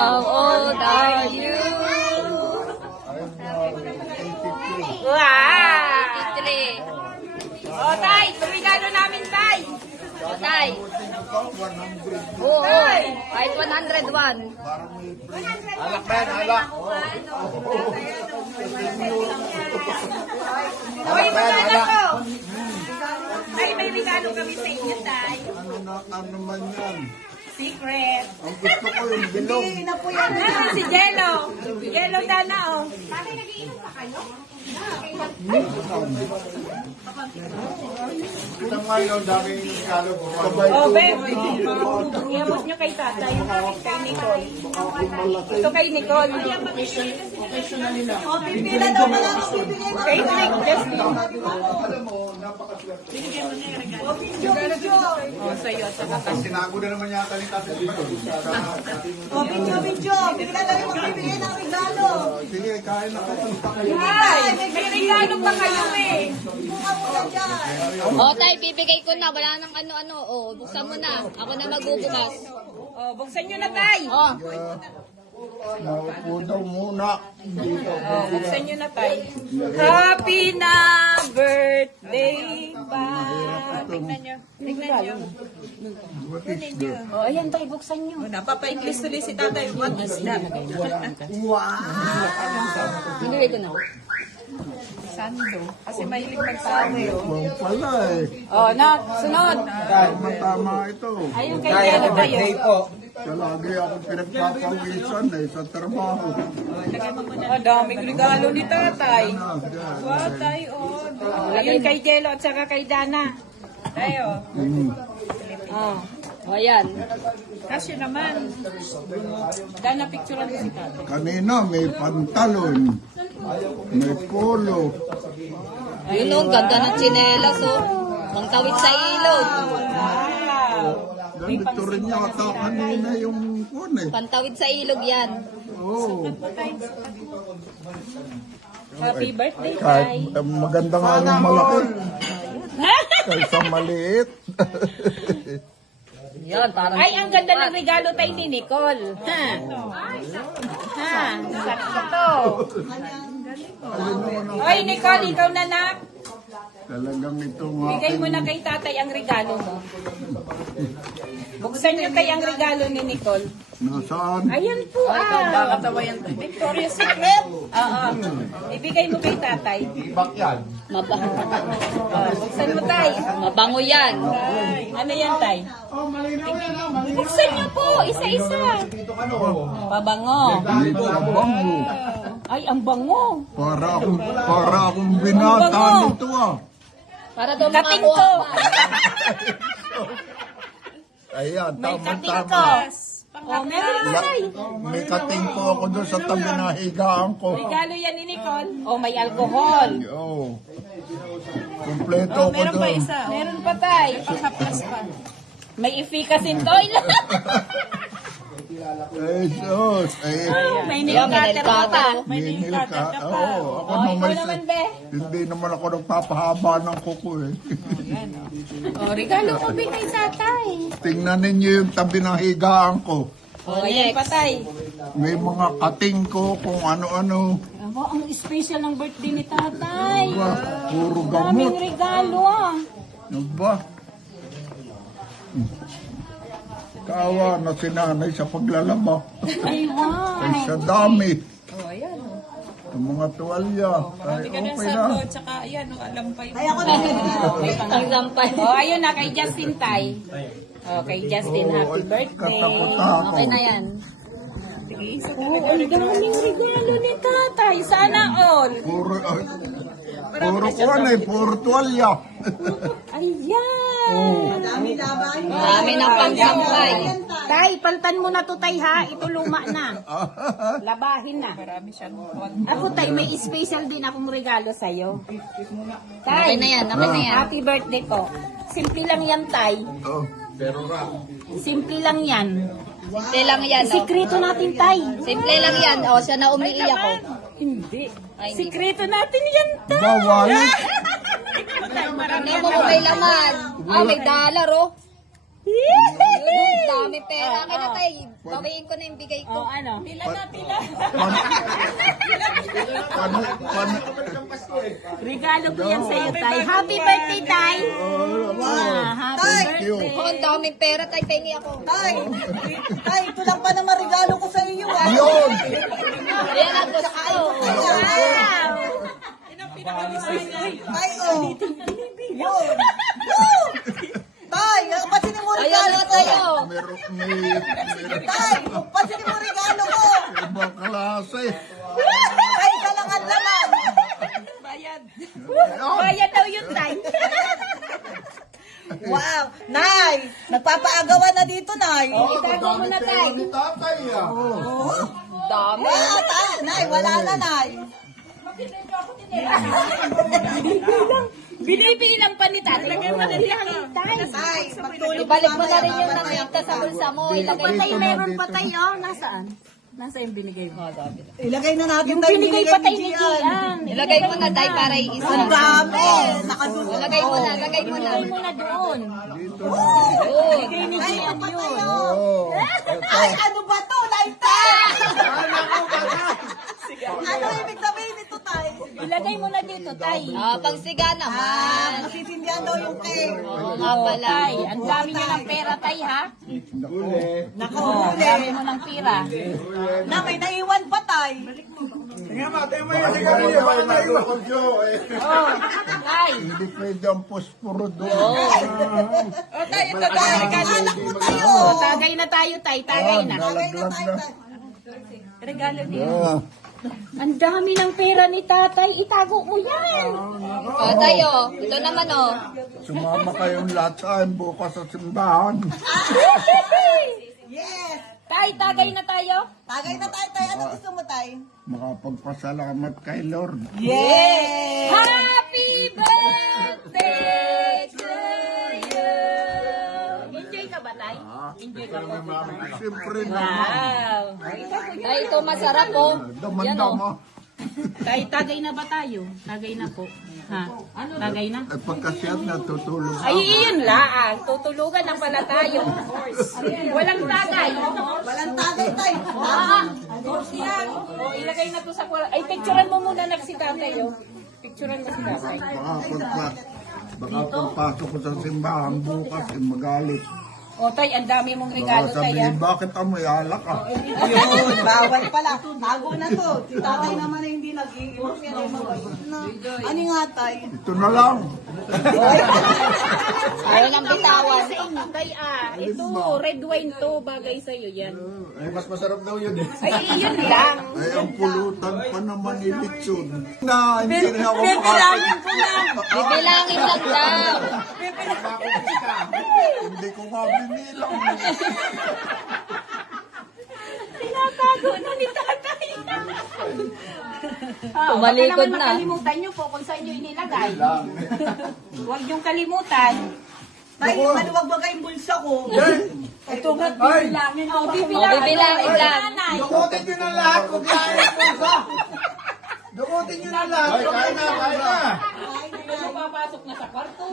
How old are you? Wow! 83. O, Tay, regalo namin, Tay. O, Tay. Oo, kahit 101. Alak ba yan? Alak. Uy, magkano ko? Ay, may regalo kami sa inyo, Tay. Ano man yan? Secret. Ang gusto ko yung bilog. Si Jello. Jello Dana, oh. Tatay, nag-iinom pa kayo? Ito nga yun, daming regalo. Oh, babe. Iabot nyo kay tatay. Kay Nicole. Ito kay Nicole. Oh, pipila daw na lang. Kay Nick, Justin. Oh, sa'yo. Sinago na naman yata ni Tatay. O, video. Bigla lang yung magbibigay ng regalo. Sige, kain na kayo. Ay, may regalo pa kayo eh. Buka mo na dyan. O, tay, bibigay ko na. Wala nang ano-ano. O, buksan mo na. Ako na magbubukas. Oh, buksan nyo na, Tay. O, Naupo daw muna. Hindi daw. Oh, buksan nyo na, Tay. Happy na birthday pa. Tignan nyo. Tignan nyo. Kunin nyo. Oh, ayan, Tay, buksan nyo. Napapa-English tuloy si Tatay. What is that? binigay ko na. Sando. Kasi mahilig magsabi, oh. Bang pala eh. Oh, na, sunod. Tama ito. Ayun kay Jello tayo. Lagi akong pinagpapawisan eh sa trabaho. Oh, daming regalo ni Tatay. Wow, Tay, oh. Ayun kay Jello at saka kay Dana. Tayo. Oh. O, ayan. Kasi naman. Dana, picturean mo si Tatay. Kanina may pantalon. May polo. Yun o, ganda ng tsinelas o. Pangtawid sa ilog. Wow. Ganito rin yata kanina yung phone eh. Pantawid sa ilog yan. Oo. Happy birthday, Kahit Tay. maganda nga yung malaki. Kaysa maliit. Yan, parang... Ay, ang ganda ng regalo tayo ni Nicole. Ha? Ha? Sakto. Oy, Nicole, ikaw na nak. Talagang ito nga. Bigay mo na kay tatay ang regalo mo. Buksan niyo tay ang regalo ni Nicole. Nasaan? Ayan po ah. Victoria's Secret. Oo. Ibigay mo kay tatay. Mabango. Oh, buksan mo tay. Mabango yan. Ano yan tay? Buksan niyo po, isa-isa. Pabango. Dito ang bango. Ay, ang bango. Para akong binata Bango. nito ah. Para daw Kating makakuha. ko. Ayan, May kating ko. tama-tama. Oh, meron na tay. May kating po ako doon sa tabi na higaan ko. Regalo yan ni Nicole. Oh, may alcohol. Oo. Kompleto ko doon. Meron pa tay. May efficacy toilet. Eh, sus. May Yan, may nail cutter pa. Minil ka. Oo, ako Oh, naman. ikaw naman, be. Hindi naman ako nagpapahaba ng kuko eh. Oh, regalo ko din kay tatay. Tingnan ninyo yung tabi ng higaan ko. Oh, ayan pa tay. May mga kating ko kung ano-ano. Aba, ang special ng birthday ni tatay. Ba, puro Daming gamot. regalo ah. Ano ba? Kawa na si nanay sa paglalaba. Ay, wow. Ay sa dami. Oh, ayan. Ang mga tuwalya. Ay, okay na. Tsaka ayan, alampay. Ay, ako na. Ang sampay. Oh, ayun na, kay Justin tay. Oh, kay Justin, happy birthday. Katakot Okay na yan. Oh, ang daming regalo ni tatay. Sana all. Puro kuwan eh, puro tuwalya. Ayan. Dami-dami. Marami ng pangsampay. Tay, paltan mo na to tay ha. Ito luma na. Labahin na. Ako tay, may special din akong regalo sa'yo. Tay, Okay na yan, okay na yan. happy birthday po. Simple lang yan tay. Oh. Simple lang yan. Simple lang yan. O. Sikreto natin tay. Simple lang yan. O, siya na umiiyak ko. Hindi. Ay, hindi. Sikreto natin yan tay. Bawal. Hindi mo may laman. Ah, may dollar oh. Dami pera. Kaya na tayo, babayin ko na yung bigay ko. Ano? Pila na, pila. Regalo ko yan sa'yo, Tay. Happy birthday, Tay! Happy Thank you. birthday. Oh, ang daming pera. Tayo, pengi ako. Tay, tay, ito lang pa naman regalo ko sa iyo. Ah. Yun! Ayan ang gusto ko. Wow! Tay, oh. Yun. Woo! Tay, pansinin mo Ayan regalo na ko. tayo. Meron Tay, pansinin mo regalo ko. ibang klase. Tay, isa lang ang laman. Bayad. Ayun. Bayad daw yun, Tay. Wow. Nay, nagpapaagawan na dito, Nay. Itago mo na, Tay. Ni tatay ah. Dami. Wala, Tay. Nay, wala na, Nay. Binibilang pa ni Tatay. Lagay mo na diyan, Tay. Tay, pagtulog Ibalik mo na rin yung mamaya, nakita sa bulsa mo. Ilagay mo. Patay, meron patay, oh. Nasaan? Nasa yung binigay mo? Ilagay na natin Yung tayo binigay patay ni Gian. Ilagay mo na, tayo, para isa. Ang dami. Nakadulo. Ilagay mo na, lagay mo na. Ilagay mo na doon. Doon. Bigay ni Ay, Gian ano ba yun. tayo? Oh. Ay, ano ba to? Lifetime! Ano ibig sabihin nito, Tay? Ilagay mo na dito, Tay. Ah, pagsiga naman. Nasisindihan daw yung cake. Oo nga pala. Tay, ang dami niyo ng pera, Tay, ha? Ang Nakahuli. dami mo ng pera. Na, may naiwan pa, Tay. Oh, Tay. Hindi pwede ang posporo doon. Oh, Tay, ito, Tay. Anak mo tayo. Oh, tagay na tayo, Tay. Tagay na. Tagay na tayo, Tay. Regalo niyo. Ah, Ang dami ng pera ni Tatay. Itago mo yan. O, tayo. Ito naman, oh. sumama kayong lahat sa akin bukas sa simbahan. Yes. Tay, tagay na tayo. Tagay na tayo, Tay. Ano gusto mo, Tay? Makapagpasalamat kay Lord. Yes. Happy birthday to you. Enjoy ka ba, Tay? Enjoy ka po. Siyempre naman. Wow. Tay, ito masarap, oh. Yan, oh. Damandama. Tay, tagay na ba tayo? Tagay na po. Ha? Tagay na? At pagkasiyat natutulog Ay, iyon lang. Tutulugan na pala tayo. Walang tagay. Walang tagay, Tay. Yan. O, ilagay na to sa kura. Ay, picturean mo muna na si tatay, oh. Picturean mo si tatay. Baka pagpasok ko sa simbahan bukas, magalit. O, tay, ang dami mong Baka regalo, tay, sabihin, ah. bakit amoy alak ka? Yun, bawal pala. Bago na to. Si tatay naman ay hindi nag-iinom yan ay mabait na. Ano nga, Tay? Ito na lang. Ayaw ng bitawan. Sa inyo, tay, ah. Ito, red wine to. Bagay sa'yo yan. Ay, mas masarap daw yun eh. Ay, iyon lang. Ay, ang pulutan pa naman ni Litsun. Na, hindi rin ako Bibilangin ko lang. Bibilangin lang daw. Hindi ko nga binilang. Tinatago na ni tatay. Tumalikod Baka naman na. makalimutan nyo po kung saan nyo inilagay. Huwag niyong kalimutan. Tay, maluwag ba kayong bulsa ko? Ito nga, bibilangin. O, bibilangin lang. Dukutin nyo na lahat, huwag lang yung pusa. Dukutin nyo na lahat, huwag lang yung pusa. Papasok na sa kwarto.